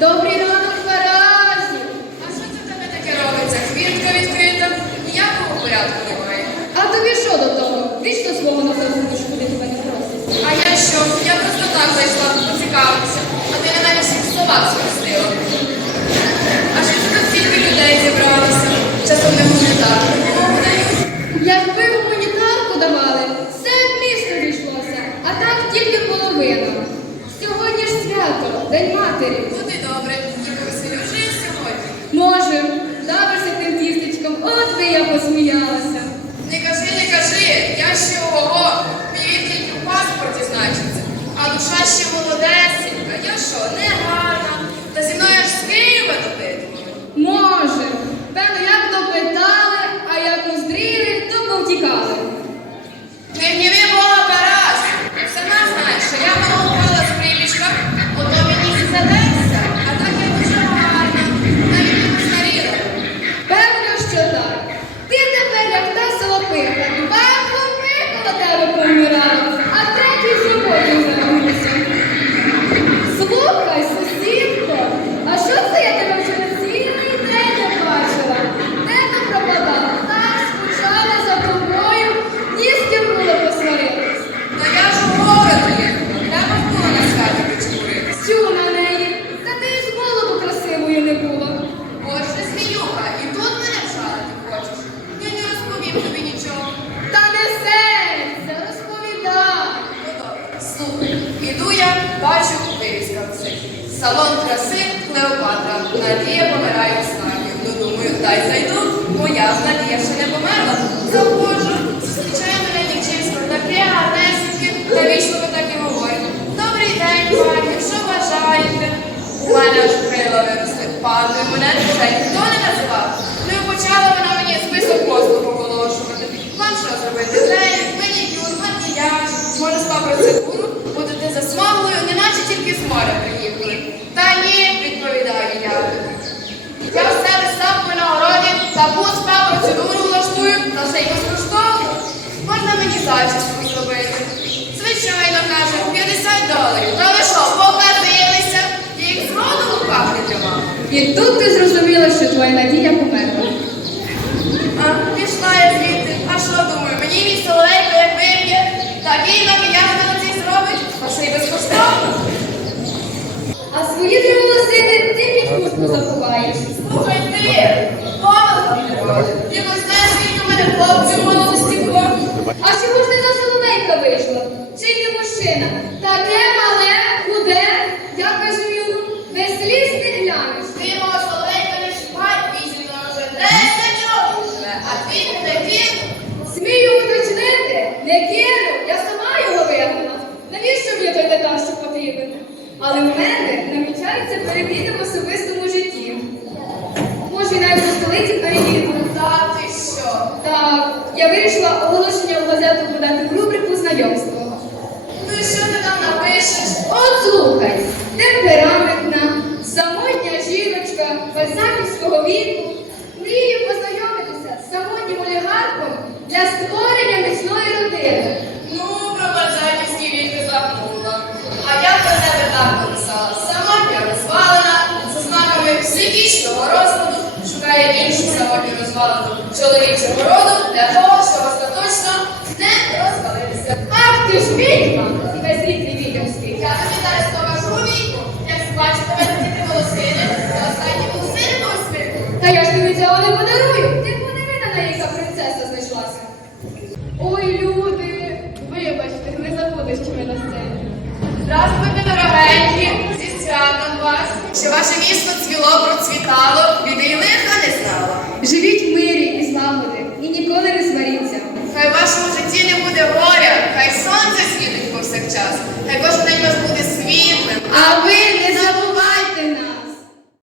Добрий ранок, Фаразі! А що це в тебе таке робиться? Хвіртка відкрита, ніякого порядку немає. А тобі що до того? Річ до свого на тому ручку, куди тебе не просить. А я що? Я просто так зайшла, поцікавитися, а ти на мене всіх собак схрестила. А що тут стільки людей зібралося? Часом не гуманітарку дають. Якби гуманітарку давали, все місто війшлося, а так тільки половина. Сьогодні ж свято, День матері. буде. Може, давишся тим тістечком, от би я посміялася. Не кажи, не кажи, я ще ого, мій вік тільки в паспорті значиться. А душа ще молодесенька, я що, не гарна, та зі мною аж з Києва допитували. Може. Певно, як допитали, а як уздріли, то повтікали. Не Салон краси Клеопатра. Надія помирає останньою. Ну думаю, дай зайду. Моя Надія ще не померла. Заходжу, зустрічає мене дівчинсько, таке гарнесеньке, та вийшло ви так і говорить. Добрий день, пані, що бажаєте? У мене аж крила виросли. Пане, мене вже ніхто не називав. Ну і почала вона мені список послуг оголошувати. Вам що зробити? Лейк, манікюр, макіяж, може спа процедуру, будете за смаглою, неначе тільки з моря приїхали. Та ні, відповідаю я. Я в себе ставку на городі та буд спа процедуру влаштую, та ще й безкоштовно. Можна мені зачіску зробити. Звичайно, каже, 50 доларів. Та ви що, показилися? Їх з роду в руках не тримав. І тут ти зрозуміла, що твоя надія померла. А, пішла я звідти. А що думаю, мені мій соловейко як вип'є, такий макіяж на цих зробить, а ще й безкоштовно. А свої три волосини ти під хустку заховаєш. Слухай ти, голос не буде. Ти не знаєш, було. А чому ж ти за соловейка вийшла? Чи ти мужчина? Таке мале, худе, я кажу йому, без сліз не глянеш. Ти мого соловейка не вже десять років а твій не. Смію уточнити, не кину, я сама його вигнала. Навіщо мені той деталь, що потрібен? Але в мене намічаються переміни в особистому житті. Може, і навіть у столиці перевірку. Та ти що? Так, я вирішила оголошення в газету подати в рубрику знайомство. Ну і що ти там напишеш? От слухай, темпераментна, самотня жіночка Вальзаківського віку самотнім розвалом чоловічого роду для того, щоб остаточно не розвалитися. Ах, ти ж відьма! І безлітний відьомський. Я тобі зараз покажу відьму, як бачите, мене тільки волосини, та останні волосини по сміху. Та я ж тобі цього не подарую. Ти подиви на неї, яка принцеса знайшлася. Ой, люди, вибачте, не забудеш, що ми на сцені. Здравствуйте, дорогенькі, зі святом вас, що ваше місце Amém.